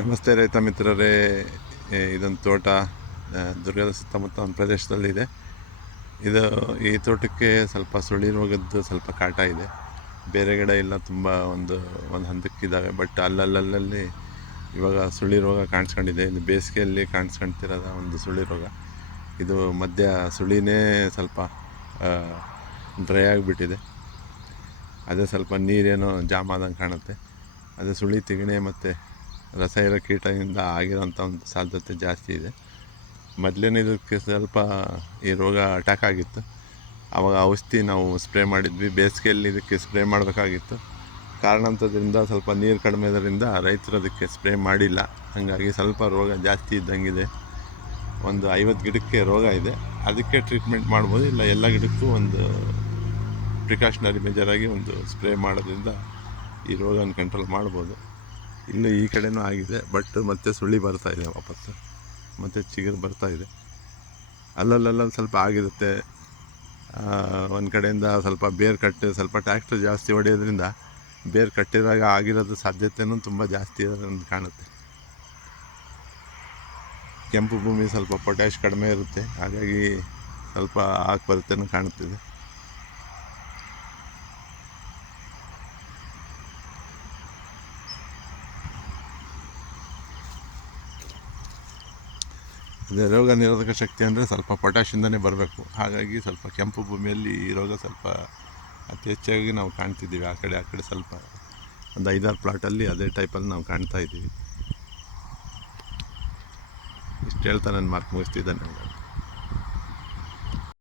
ನಮಸ್ತೆ ರೈತ ಮಿತ್ರರೇ. ಇದೊಂದು ತೋಟ ದುರ್ಗದ ಸುತ್ತಮುತ್ತ ಒಂದು ಪ್ರದೇಶದಲ್ಲಿದೆ. ಈ ತೋಟಕ್ಕೆ ಸ್ವಲ್ಪ ಸುಳಿ ರೋಗದ್ದು ಸ್ವಲ್ಪ ಕಾಟ ಇದೆ. ಬೇರೆ ಗಿಡ ಎಲ್ಲ ತುಂಬ ಒಂದು ಹಂತಕ್ಕಿದ್ದಾವೆ, ಬಟ್ ಅಲ್ಲಲ್ಲಿ ಇವಾಗ ಸುಳಿ ರೋಗ ಕಾಣಿಸ್ಕೊಂಡಿದೆ. ಇದು ಬೇಸಿಗೆಯಲ್ಲಿ ಕಾಣಿಸ್ಕೊಳ್ತಿರೋದ ಒಂದು ಸುಳಿ ರೋಗ. ಇದು ಮಧ್ಯ ಸುಳಿನೇ ಸ್ವಲ್ಪ ಡ್ರೈ ಆಗಿಬಿಟ್ಟಿದೆ. ಅದೇ ಸ್ವಲ್ಪ ನೀರೇನೋ ಜಾಮ್ ಆದಂಗೆ ಕಾಣುತ್ತೆ. ಅದೇ ಸುಳಿ ತಿಗಣೆ ಮತ್ತು ರಸಾಯನ ಕೀಟದಿಂದ ಆಗಿರೋಂಥ ಒಂದು ಸಾಧ್ಯತೆ ಜಾಸ್ತಿ ಇದೆ. ಮೊದಲೇನು ಇದಕ್ಕೆ ಸ್ವಲ್ಪ ಈ ರೋಗ ಅಟ್ಯಾಕ್ ಆಗಿತ್ತು. ಆವಾಗ ಔಷಧಿ ನಾವು ಸ್ಪ್ರೇ ಮಾಡಿದ್ವಿ. ಬೇಸಿಗೆಯಲ್ಲಿ ಇದಕ್ಕೆ ಸ್ಪ್ರೇ ಮಾಡಬೇಕಾಗಿತ್ತು. ಕಾರಣಾಂತರದಿಂದ ಸ್ವಲ್ಪ ನೀರು ಕಡಿಮೆ ಇರೋದ್ರಿಂದ ರೈತರು ಅದಕ್ಕೆ ಸ್ಪ್ರೇ ಮಾಡಿಲ್ಲ. ಹಾಗಾಗಿ ಸ್ವಲ್ಪ ರೋಗ ಜಾಸ್ತಿ ಇದ್ದಂಗಿದೆ. ಒಂದು 50 ಗಿಡಕ್ಕೆ ರೋಗ ಇದೆ. ಅದಕ್ಕೆ ಟ್ರೀಟ್ಮೆಂಟ್ ಮಾಡ್ಬೋದು, ಇಲ್ಲ ಎಲ್ಲ ಗಿಡಕ್ಕೂ ಒಂದು ಪ್ರಿಕಾಷನರಿ ಮೆಜರಾಗಿ ಒಂದು ಸ್ಪ್ರೇ ಮಾಡೋದ್ರಿಂದ ಈ ರೋಗನ ಕಂಟ್ರೋಲ್ ಮಾಡ್ಬೋದು. ಇಲ್ಲೂ ಈ ಕಡೆನೂ ಆಗಿದೆ, ಬಟ್ ಮತ್ತೆ ಸುಳಿ ಬರ್ತಾಯಿದೆ ವಾಪಸ್ಸು, ಮತ್ತು ಚಿಗುರು ಬರ್ತಾಯಿದೆ. ಅಲ್ಲಲ್ಲಿ ಸ್ವಲ್ಪ ಆಗಿರುತ್ತೆ. ಒಂದು ಕಡೆಯಿಂದ ಸ್ವಲ್ಪ ಬೇರು ಕಟ್ಟು, ಸ್ವಲ್ಪ ಟ್ಯಾಕ್ಟ್ರ್ ಜಾಸ್ತಿ ಹೊಡೆಯೋದ್ರಿಂದ ಬೇರು ಕಟ್ಟಿದಾಗ ಆಗಿರೋದು ಸಾಧ್ಯತೆಯೂ ತುಂಬ ಜಾಸ್ತಿ ಇರೋದ್ರಿಂದ ಕಾಣುತ್ತೆ. ಕೆಂಪು ಭೂಮಿ ಸ್ವಲ್ಪ ಪೊಟ್ಯಾಷ್ ಕಡಿಮೆ ಇರುತ್ತೆ, ಹಾಗಾಗಿ ಸ್ವಲ್ಪ ಕೊರತೆನೂ ಕಾಣುತ್ತಿದೆ. ಅದೇ ರೋಗ ನಿರೋಧಕ ಶಕ್ತಿ ಅಂದರೆ ಸ್ವಲ್ಪ ಪೊಟ್ಯಾಷಿಂದನೇ ಬರಬೇಕು. ಹಾಗಾಗಿ ಸ್ವಲ್ಪ ಕೆಂಪು ಭೂಮಿಯಲ್ಲಿ ಈ ರೋಗ ಸ್ವಲ್ಪ ಅತಿ ಹೆಚ್ಚಾಗಿ ನಾವು ಕಾಣ್ತಿದ್ದೀವಿ. ಆ ಕಡೆ ಸ್ವಲ್ಪ ಒಂದು 5-6 ಪ್ಲಾಟಲ್ಲಿ ಅದೇ ಟೈಪಲ್ಲಿ ನಾವು ಕಾಣ್ತಾ ಇದ್ದೀವಿ. ಇಷ್ಟು ಹೇಳ್ತಾ ನಾನು ಮಾರ್ಕ್ ಮುಗಿಸ್ತಿದ್ದಾನೆ.